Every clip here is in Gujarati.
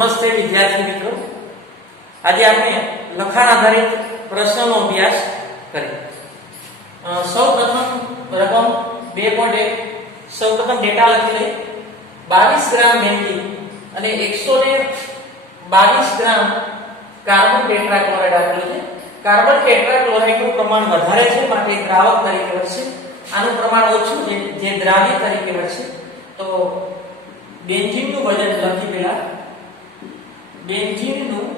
નમસ્તે વિદ્યાર્થી મિત્રો, આજે આપણે લખાણ આધારિત પ્રશ્નનો અભ્યાસ કરીએ. સૌપ્રથમ રકમ 2.1 સૌપ્રથમ ડેટા લખી લઈએ. 22 ગ્રામ બેન્ઝીન અને 122 ગ્રામ કાર્બન ટેટ્રાક્લોરાઇડ આપેલું છે. કાર્બન ટેટ્રાક્લોરાઇડનું પ્રમાણ વધારે છે માટે દ્રાવક તરીકે વર્તશે, આનું પ્રમાણ ઓછું છે જે દ્રાવ્ય તરીકે વર્તશે. તો બેન્ઝીનનું વજન લખી પેલા બેન્ઝીનનું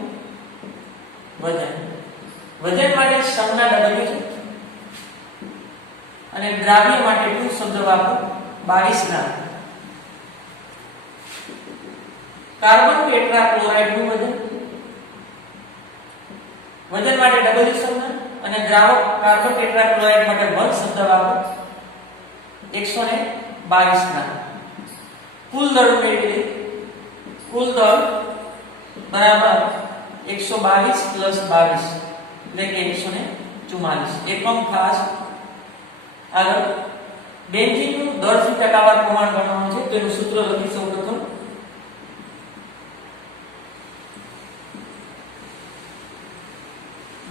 વજન માટે સમના W છે અને દ્રાવ્ય માટે ટુ શબ્દ વાપરો 22 ગ્રામ. કાર્બન ટેટ્રાક્લોરાઇડનું વજન માટે W શબ્દ અને દ્રાવક કાર્બન ટેટ્રાક્લોરાઇડ માટે 1 શબ્દ વાપરો 122 ગ્રામ. કુલ દળ મેળવી કુલ દળ બરાબર 122 પ્લસ 22 એટલે કે 144. એકમ ખાસ આગળ બેન્ઝીનનું દળથી ટકાવાર પ્રમાણ ગણવાનું છે, તો એનું સૂત્ર લખી સૌપ્રથમ.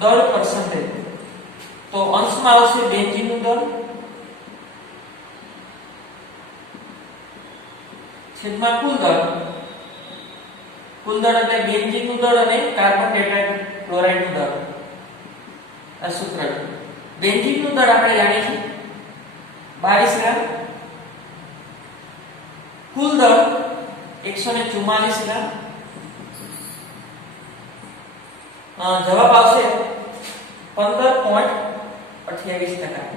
દળ પર્સન્ટેજ, તો અંશમાં આવશે બેન્ઝીનનું દળ છેદમાં કુલ દળ એટલે બેન્ઝીનનું દળ અને કાર્બન ટેટ્રાક્લોરાઇડનું દળ. આ સૂત્ર છે. બેન્ઝીનનું દળ આપણે જાણીએ છીએ 22 ગ્રામ, કુલ દળ 144 ગ્રામ. જવાબ આવશે 15.28%.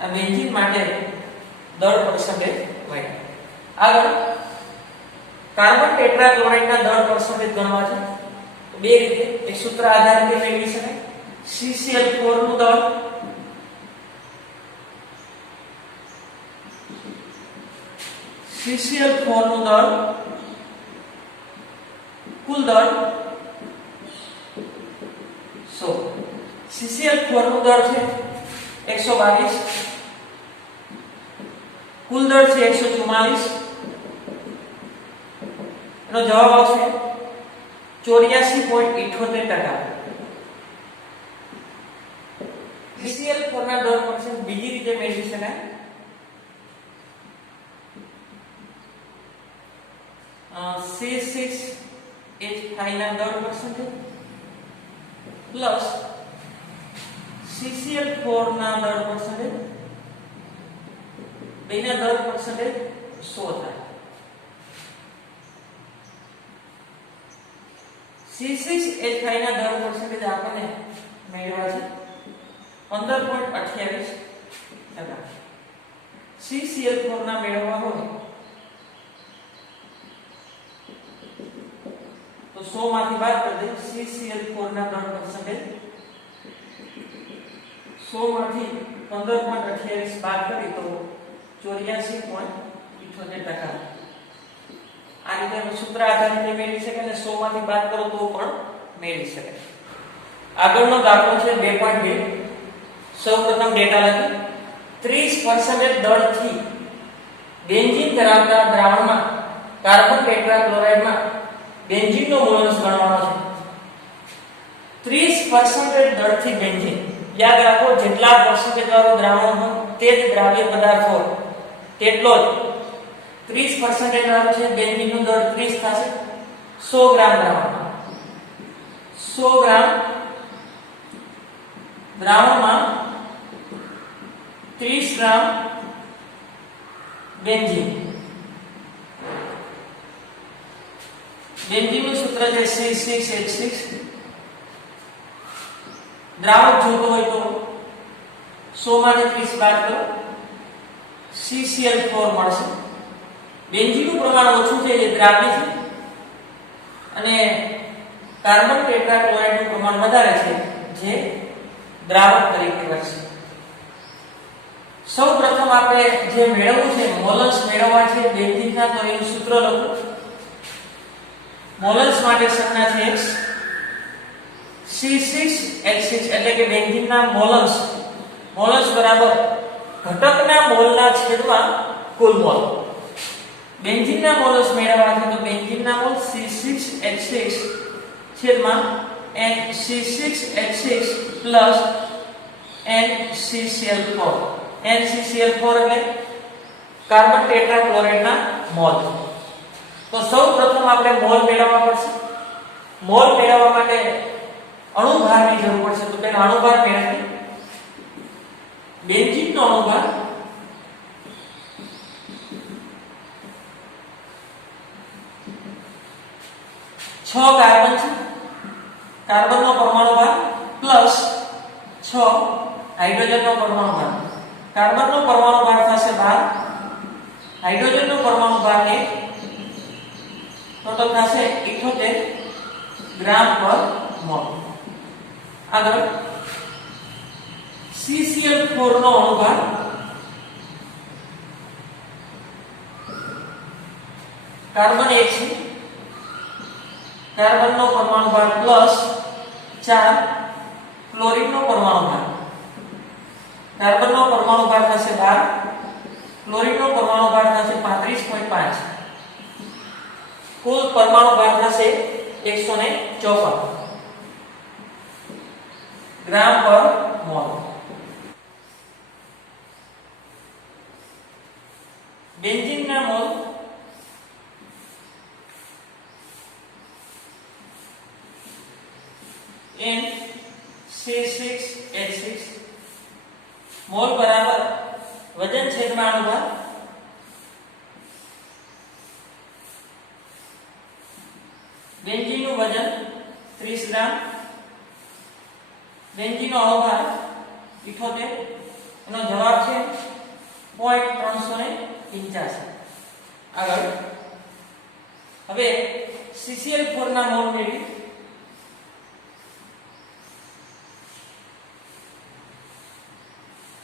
આ બેન્ઝીન માટે દળ પર્સન્ટેજ હોય. આગળ કાર્બન ટેટ્રાક્લોરાઇડના દળ પર્સન્ટેજ ગણવા છે. બે રીતે, એક સૂત્ર આધારિત મેળવી શકાય. CCl4 નું દળ CCl4 નું દળ કુલ દળ 100. CCl4 નું દળ છે 122, કુલ દળ છે 144. એનો જવાબ આવશે 84.78%. CCl4 ના દળ પર્સન્ટ બીજી રીતે મેળવી શકાય. C6H5 ના દળ પર્સન્ટેજ પ્લસ CCl4 ના દળ પર્સન્ટેજ, બેના દળ પર્સન્ટેજ 100 થાય. C6H5 ના દળ પર્સન્ટેજ આપણને મેળવ્યા છે 15.28%. CCl4 ના મેળવવા હોય તો 100 માંથી બાદ કરી દે. CCl4 ના દળ પર્સન્ટેજ 100 માંથી 15.28 બાદ કરી તો 84.78%. આ રીતે સૂત્ર આધારિત મેળવી શકાય અને 100 માંથી બાદ કરો તો પણ મેળવી શકાય. આગળનો દાખલો છે 2.2. સૌપ્રથમ ડેટા લખી. 30% દળથી બેન્ઝીન ધરાવતા દ્રાવણમાં કાર્બન ટેટ્રાક્લોરાઇડમાં બેન્ઝીનનો મોલન્સ ગણવાનો છે. 30% દળથી બેન્ઝીન, યાદ રાખો જેટલા પર્સન્ટેજ વાળું દ્રાવણ હોય તે જ દ્રાવ્ય પદાર્થ હોય તેટલો જ 30% વાળું છે. બેન્ઝીનનું દળ 30 થશે. 100 ગ્રામ દ્રાવણમાં 100 ગ્રામ દ્રાવણમાં 30 ગ્રામ બેન્ઝીન. બેન્ઝીનનું સૂત્ર છે C6H6. દ્રાવક જોતો હોય તો 100 માંથી 30 બાદ કરો, CCl4 મળશે. બેન્ઝીનનું પ્રમાણ ઓછું છે જે દ્રાવ્ય છે અને કાર્બન ટેટ્રાક્લોરાઇડનું પ્રમાણ વધારે છે જે દ્રાવક તરીકે વર્તશે. સૌપ્રથમ આપણે જે મેળવવું છે મોલન્સ મેળવવા છે બેન્ઝીનના, તો એનું સૂત્ર લખો. મોલન્સ માટે સંજ્ઞા છે x, C6H6 એટલે કે બેન્ઝીનના મોલન્સ બરાબર ઘટકના મોલના છેદમાં કુલ મોલ. બેન્ઝીનના મોલ્સ મેળવવા છે તો બેન્ઝીનના મોલ C6H6 છેદમાં NC6H6 પ્લસ NCCl4. NCCl4 એટલે કાર્બન ટેટ્રાક્લોરાઇડના મોલ. તો સૌપ્રથમ આપણે મોલ મેળવવા પડશે. મોલ મેળવવા માટે અણુભારની જરૂર પડશે. તો પહેલા અણુભાર મેળવીએ. બેન્ઝીનનો અણુભાર 6 કાર્બન છે. કાર્બનનો પરમાણુ ભાર પ્લસ 6 હાઇડ્રોજનનો પરમાણુ ભાર. કાર્બનનો પરમાણુ ભાર થશે 12, હાઇડ્રોજનનો પરમાણુ ભાર 1, ટોટલ થશે 78 ગ્રામ પર મોલ. આગળ CCl4 નો અણુભાર કાર્બન 1 છે. કાર્બનનો પરમાણુ ભાર પ્લસ 4, ક્લોરીનનો પરમાણુ ભાર. કાર્બનનો પરમાણુ ભાર થશે 12, ક્લોરીનનો પરમાણુ ભાર થશે 35.5. કુલ પરમાણુ ભાર થશે 154 ગ્રામ પર મોલ. બેન્ઝીનના મોલ NC6H6 મોલ બરાબર વજન છેદમાં અણુભાર. બેન્ઝીનનું વજન 30 ગ્રામ. બેન્ઝીનનો અણુભાર 78. એનો જવાબ છે 0.385. આગળ હવે CCl4 ના મોલ મેળવી.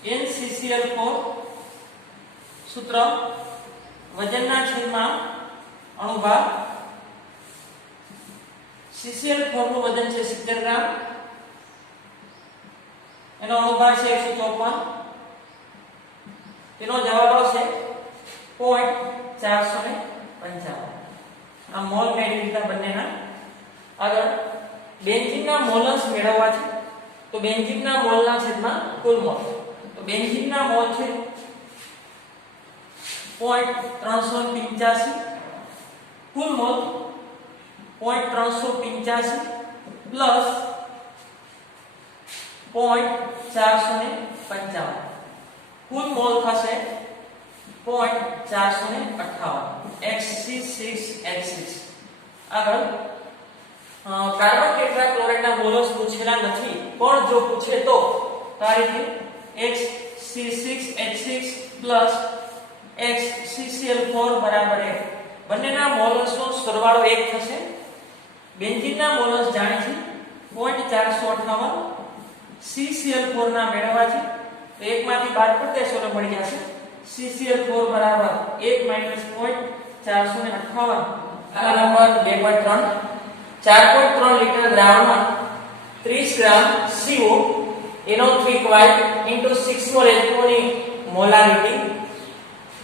NCCl4 સૂત્ર વજનના છેદમાં અણુભાર. CCl4 નું વજન છે 70 ગ્રામ. એનો અણુભાર છે 154. તેનો જવાબ આવશે 0.455. આ મોલ મેળવી લીધા બંનેના. આગળ બેન્ઝીનના મોલસ મેળવવા છે તો બેન્ઝીનના મોલના છેદમાં કુલ મોલ. તો બેન્ઝીનના મોલ છે 0.385, કુલ મોલ 0.385 પ્લસ 0.455. કુલ મોલ થશે 0.458 Xc6H6. આગળ કાર્બન ટેટ્રાક્લોરાઇડના મોલ્સ પૂછેલા નથી, પણ જો પૂછે તો તારીખે Xc6H6 XCCl4 બરાબર 1. બંનેના મોલ્સનો સરવાળો 1 થશે. બેન્ઝીનના મોલ્સ જાણે છે 0.458. CCl4 ના મેળવવા છે તો એકમાંથી બાદ કરી દેશો એટલે મળી જશે CCl4 બરાબર 1 - 0.458. આ નંબર 2.3. 4.3 લીટર દ્રાવણમાં 30 ગ્રામ CO NO3 into 6 mol H2O ની મોલારિટી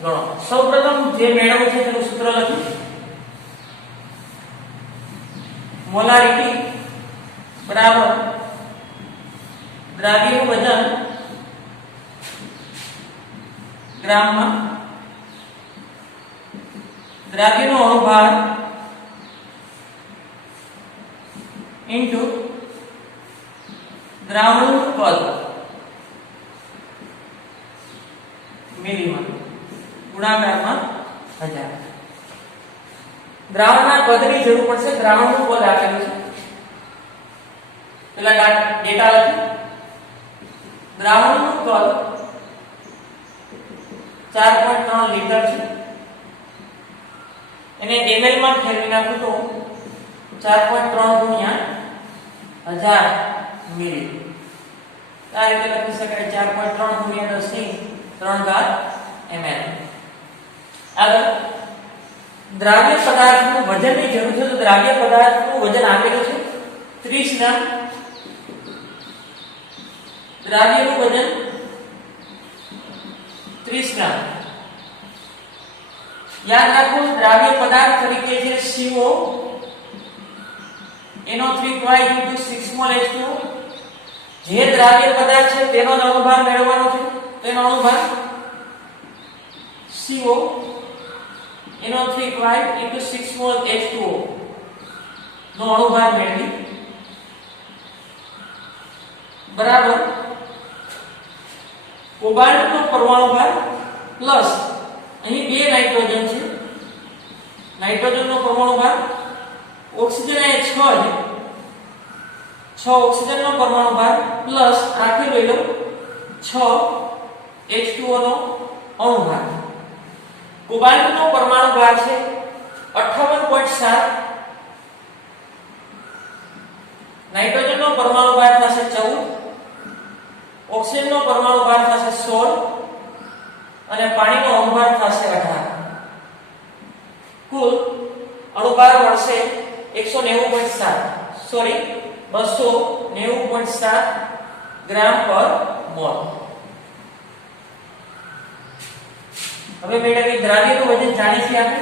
ગણો. સૌપ્રથમ જે મેળવવું છે તેનું સૂત્ર લખી. મોલારિટી બરાબર દ્રાવ્યનું વજન ગ્રામમાં, દ્રાવ્યનો અણુભાર ઇન્ટુ દ્રાવણનું કદ મિલીમાં ગુણાકારમાં 1000. દ્રાવણના કદની જરૂર પડશે. દ્રાવણનું કદ આપેલું છે. પેલા ડેટા લખી. દ્રાવણનું કદ 4.3 લીટર છે. એને ml માં ફેરવી નાખું તો 4.3 ગુણ્યા 1000 મિલી. આ રીતે લખી શકાય 4.3 ગુણ્યા 10 ની 3 ઘાત ml. આગળ દ્રાવ્ય પદાર્થનું વજનની જરૂર છે તો દ્રાવ્ય પદાર્થનું વજન આપેલું છે 30 ગ્રામ. દ્રાવ્યનું વજન 30 ગ્રામ યાદ રાખો દ્રાવ્ય પદાર્થ તરીકે છે CO NO3 6 મોલ H2O. જે દ્રાવ્ય પદાર્થ છે તેનો જ અણુભાર મેળવવાનો છે. તેનો અણુભાર CO NO3 6 મોલ H2O નો અણુભાર મેળવી બરાબર કોબાલ્ટ નો પરમાણુ ભાર પ્લસ અહીં બે નાઇટ્રોજન છે. નાઇટ્રોજન નો પરમાણુ ભાર ઓક્સિજન એ 6 છે. 6 ઓક્સિજન નો પરમાણુ ભાર પ્લસ આખી લઈ લો 6 H2O નો અણુભાર. કોબાલ્ટ નો પરમાણુ ભાર છે 58.7. નાઇટ્રોજન નો પરમાણુ ભાર થશે 14. ઓક્સિજન નો પરમાણુ ભાર થશે 16 અને પાણીનો અણુભાર થશે 18. કુલ અણુભાર મળશે 190.7 સોરી 290.7 ગ્રામ પર મોલ. હવે મેળવી દ્રાવ્યનું વજન જાણીએ છીએ આપણે.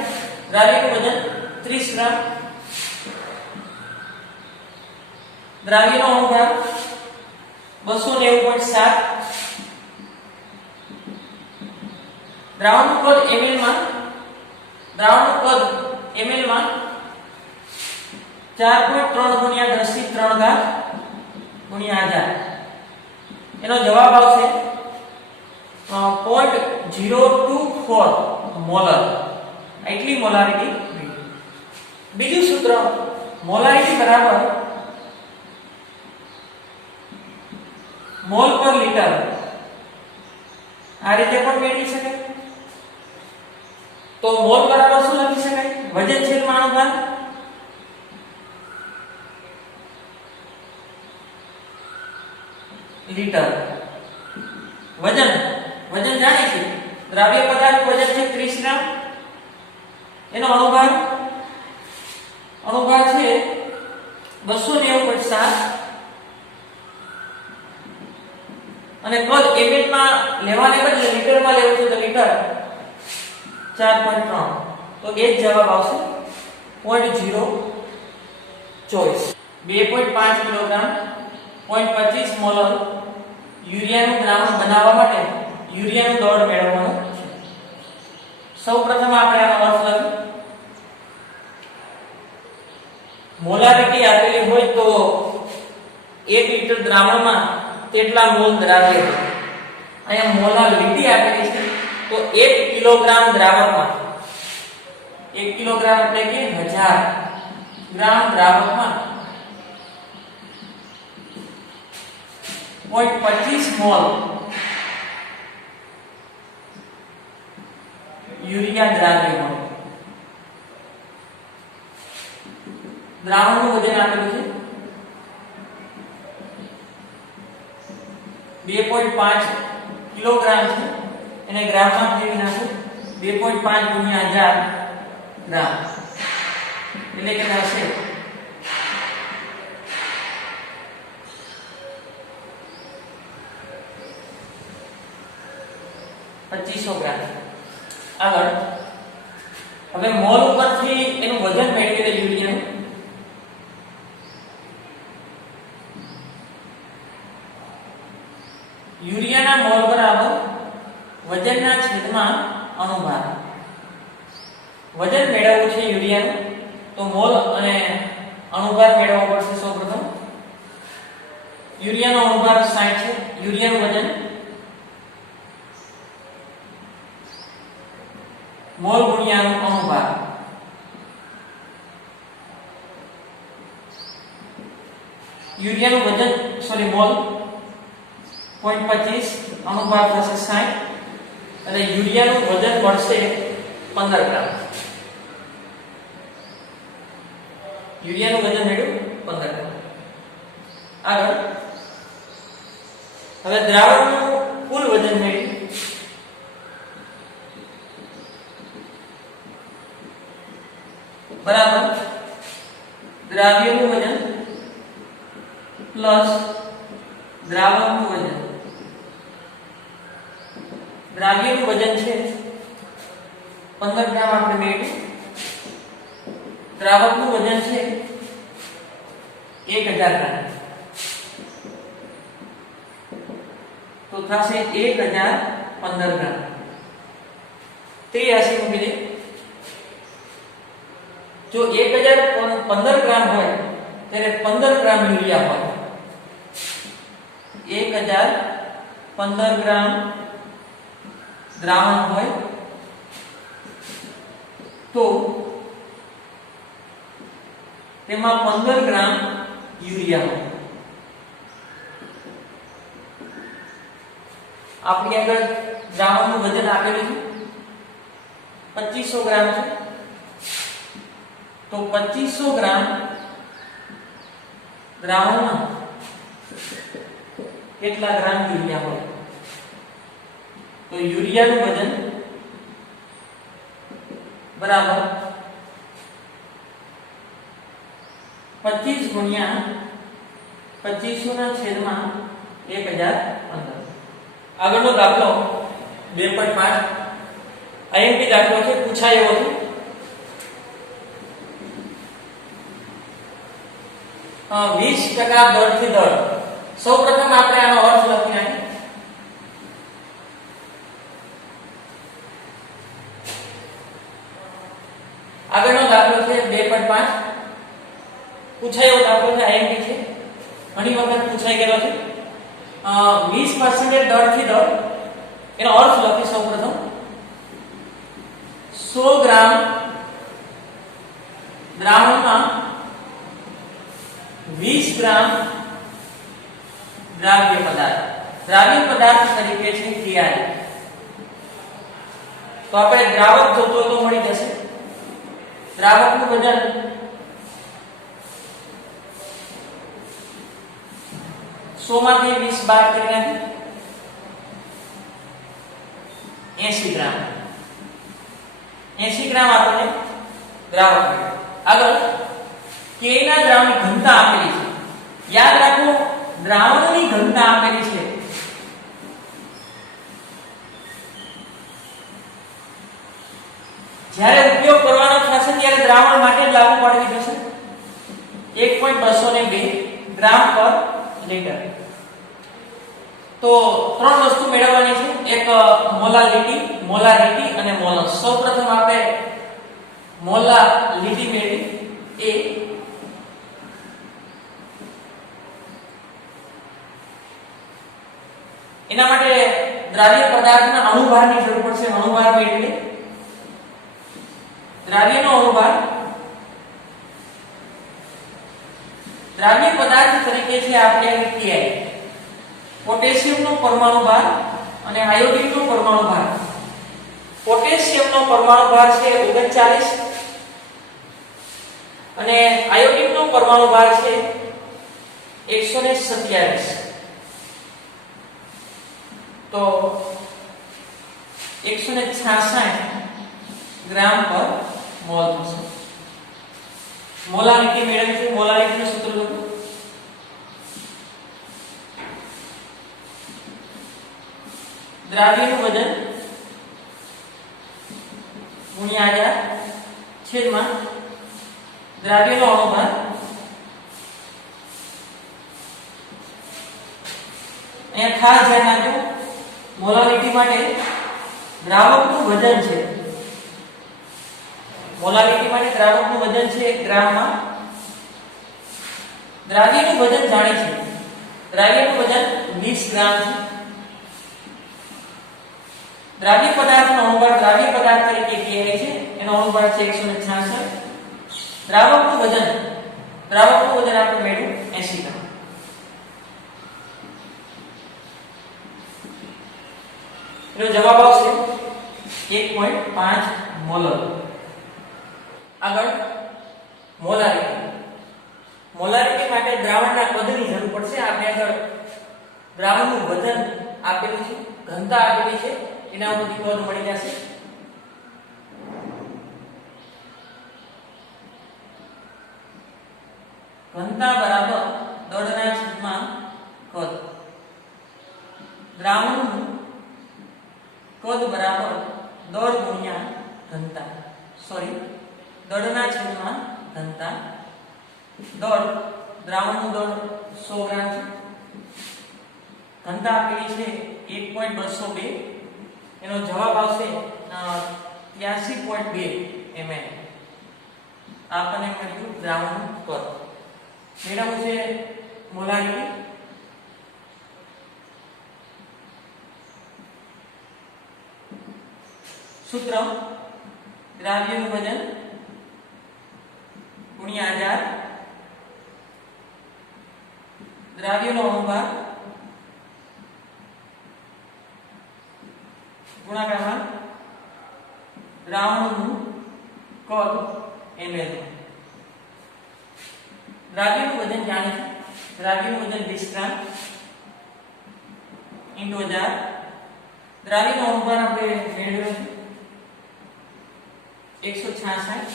દ્રાવ્યનું વજન 30 ગ્રામ. દ્રાવ્યનો અણુભાર 290.7. દ્રાવણનું કદ ml માં 4.3 ગુણ્યા 10³ ગુણ્યા 1000. એનો જવાબ આવશે 0.024 મોલર. એટલી મોલારિટી. બીજું સૂત્ર મોલારિટી બરાબર મોલ પર લિટર. આ રીતે પણ મેળવી શકાય. તો મોલ બરાબર શું લખી શકાય? વજન છેદમાં અણુભાર લિટર. વજન જાણીએ છીએ. દ્રાવ્ય પદાર્થ વજન છે 30 ગ્રામ. એનો અણુભાર છે 290.7 અને કદ ml માં લેવાને બદલે લિટરમાં લેવું છે તો લિટર 4.3. તો એ જ જવાબ આવશે 0.024. 2.5 કિલોગ્રામ 0.25 મોલર યુરિયાનું દ્રાવણ બનાવવા માટે યુરિયાનું દળ મેળવવાનું છે. સૌપ્રથમ આપણે આનો અર્થ લખીએ. મોલારિટી આપેલી હોય તો 1 લિટર દ્રાવણમાં કેટલા મોલ દ્રાવ્ય છે. અહીંયા મોલારિટી આપેલી છે તો 1 કિલોગ્રામ દ્રાવકમાં 1 કિલોગ્રામ એટલે કે 1000 ગ્રામ દ્રાવકમાં 0.25 મોલ યુરિયા દ્રાવ્ય મળે. દ્રાવણનું વજન આપેલું છે 2.5 કિલોગ્રામ છે. એને ગ્રામમાં ફેરવી નાખો 2.5 ગુણ્યા 1000 ગ્રામ એટલે કે થશે 2500 ગ્રામ. આગળ હવે મોલ ઉપરથી એનું વજન મેળવી લે યુરિયાનું. યુરિયાના મોલ બરાબર વજનના છેદમાં અણુભાર. વજન મેળવવું છે યુરિયાનું તો મોલ અને અણુભાર મેળવવો પડશે. સૌપ્રથમ યુરિયાનો અણુભાર 60 છે. યુરિયાનું વજન મોલ ગુણ્યા અણુભાર. યુરિયાનું વજન સોરી મોલ 0.25 અણુભાર થશે 60 અને યુરિયાનું વજન મળશે 15 ગ્રામ. યુરિયાનું વજન મેળવ્યું 15 ગ્રામ. આગળ હવે દ્રાવણનું કુલ વજન મેળવી બરાબર દ્રાવ્યનું વજન પ્લસ દ્રાવકનું વજન. દ્રાવ્યનું વજન છે 15 ગ્રામ આપણે મેળવ્યું. દ્રાવકનું વજન છે 1000 ગ્રામ. તો થશે 1015 ગ્રામ. 83 મૂકી દે. જો 1015 ગ્રામ હોય ત્યારે 15 ગ્રામ યુરિયા હોય. 1015 ગ્રામ દ્રાવણ હોય તો તેમાં 15 ગ્રામ યુરિયા હોય. આપણી આગળ દ્રાવણનું વજન આપેલું છે 2500 ગ્રામ છે. તો 2500 ગ્રામ દ્રાવણમાં કેટલા ગ્રામ યુરિયા હોય? તો યુરિયાનું વજન બરાબર 25 ગુણ્યા 2500 ના છેદમાં 1015. આગળનો દાખલો 2.5 આઈએમપી દાખલો છે, પૂછાયો હતો. 20% દળથી દળ. સૌપ્રથમ આપણે આનો અર્થ લખી નાખીએ. આગળનો દાખલો છે 2.5 પૂછાયો દાખલો છે, આઈએમપી છે, ઘણી વખત પૂછાઈ ગયેલો છે. 20% દળથી દળ એનો અર્થ લખી સૌપ્રથમ 100 ગ્રામ દ્રાવણમાં 20 ગ્રામ દ્રાવ્ય પદાર્થ તરીકે છે ક્રિયા. તો આપણે દ્રાવક જોતો તો મળી જશે. દ્રાવકનું વજન 100 માંથી 20 બાદ કરી નાખીએ 80 ગ્રામ. 80 ગ્રામ આપણને દ્રાવક મળ્યું. આગળ કે ના દ્રાવણની ઘનતા આપેલી છે. યાદ રાખો, દ્રાવણની ઘનતા આપેલી છે. જ્યારે ઉપયોગ કરવાનો થશે ત્યારે દ્રાવણ માટે જ લાગુ પાડવી થશે. 1.202 ગ્રામ પર લીટર. તો ત્રણ વસ્તુ મેળવવાની છે, એક મોલારિટી અને મોલસ. સૌપ્રથમ આપણે મોલારિટી મેળવી. એ એના માટે દ્રાવ્ય પદાર્થના અણુભારની જરૂર પડશે. અણુભાર મેળવીએ. દ્રાવ્યનો અણુભાર દ્રાવ્ય પદાર્થ તરીકે છે આપણે Ki. પોટેશિયમનો પરમાણુ ભાર અને આયોડિનનો પરમાણુ ભાર. પોટેશિયમનો પરમાણુ ભાર છે 39 અને આયોડિનનો પરમાણુ ભાર છે 127. તો 166 ગ્રામ પર મોલ થશે. મોલારિટી મેળવી છે. મોલારિટીનું સૂત્ર લખો. દ્રાવ્યનું વજન ગુણ્યા 1000 છેદમાં દ્રાવ્યનો અણુભાર. અહીંયા ખાસ ધ્યાન રાખજો, મોલારિટી માટે દ્રાવકનું વજન છે. મોલારિટી માટે દ્રાવકનું વજન છે ગ્રામમાં. દ્રાવ્યનું વજન જાણે છે. દ્રાવ્યનું વજન 20 ગ્રામ છે. દ્રાવ્ય પદાર્થનો અણુભાર દ્રાવ્ય પદાર્થ તરીકે કહેવાય છે. એનો અણુભાર છે 166. દ્રાવકનું વજન આપણે મેળવ્યું 80 ગ્રામ. એનો જવાબ આવશે 1.5 મોલર. આગળ મોલારિટી માટે દ્રાવણના કદની જરૂર પડશે. આપણે આગળ દ્રાવણનું વજન આપેલું છે, ઘનતા આપેલી છે, એના ઉપરથી કદ મળી જશે. ઘનતા બરાબર દળના છેદમાં કદ. દ્રાવણનું કદ બરાબર દળ ગુણ્યા ઘનતા દળના છેદમાં ઘનતા દળ દ્રાવણનું દળ 100 ગ્રામ છે, ઘનતા આપેલી છે 1.202, એનો જવાબ આવશે 83.2 ml. આપણને મળ્યું દ્રાવણનું કદ. મેળવવું છે મોલારિટી. સૂત્ર દ્રાવ્યનું વજન ગુણ્યા આધાર, દ્રાવ્યનો અણુભાર ગુણાકારમાં દ્રાવણનું કદ ml. દ્રાવ્યનું વજન જાણે છે. દ્રાવ્યનું વજન 20 ગ્રામ × 1000. દ્રાવ્યનો અણુભાર આપણે મેળવ્યો છે 166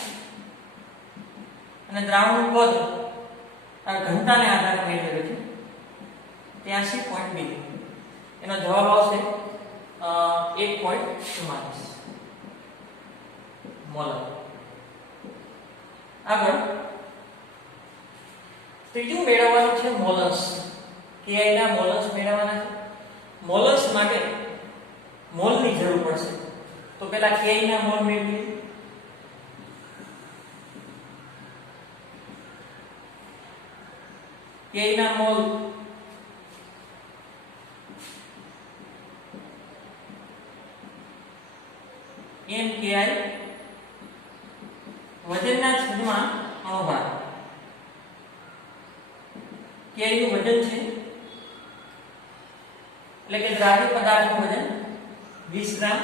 અને દ્રાવણનું કદ આ ઘનતાને આધારે મેળવેલું છે 83.2. એનો જવાબ આવશે 1.44 મોલ. આગળ ત્રીજું મેળવવાનું છે મોલસ. Ki ના મોલસ મેળવવાના છે. મોલસ માટે મોલની જરૂર પડશે, તો પહેલા Ki ના મોલ મેળવીએ. Ki ના મોલ MKi વજનના છેદમાં અણુભાર. Ki નું વજન છે એટલે કે દ્રાવ્ય પદાર્થનું વજન 20 ગ્રામ,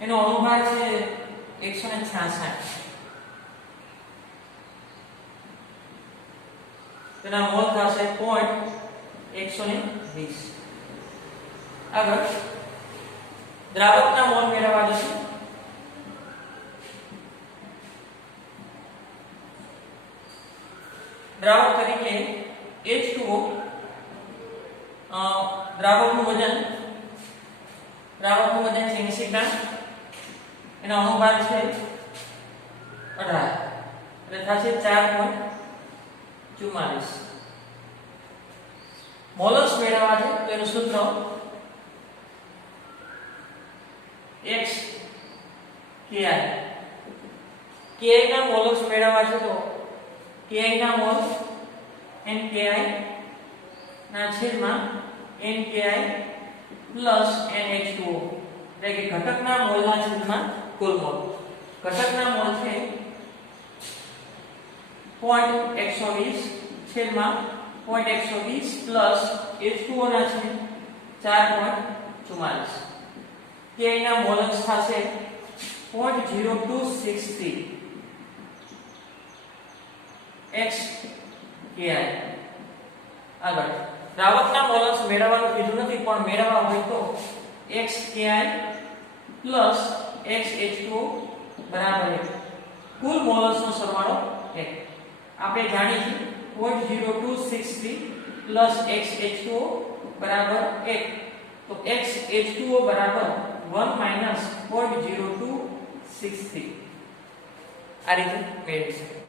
એનો અણુભાર છે 166, તેના મોલ થશે 0.120. આગળ દ્રાવકના મોલ મેળવવા જશે. દ્રાવક તરીકે H2O, દ્રાવકનું વજન છે 80 ગ્રામ, એનો અણુભાર છે 18, એટલે થશે 4.44. મોલસ મેળવવા છે તો એનું સૂત્ર x ki. Ki ના મોલસ મેળવવા છે તો Ki ના મોલ nki ના છેદમાં nki પ્લસ NH2O, એટલે કે ઘટકના મોલના છેદમાં કુલ મોલ. ઘટકના મોલ છે 0.120 છેદમાં 0.120 પ્લસ H2O ના છે 4.44. Ki ના મોલસ થશે 0.0263 x ki. આગળ દ્રાવકના મોલસ મેળવવાનું કીધું નથી, પણ મેળવવા હોય તો x ki plus x H2O બરાબર 1. કુલ મોલસનો સરવાળો 1. આપણે જાણીએ છીએ 0.0263 પ્લસ x H2O બરાબર 1, તો x H2O બરાબર 1 માઈનસ 0.0263. આ રીતે મેળવી શકાય.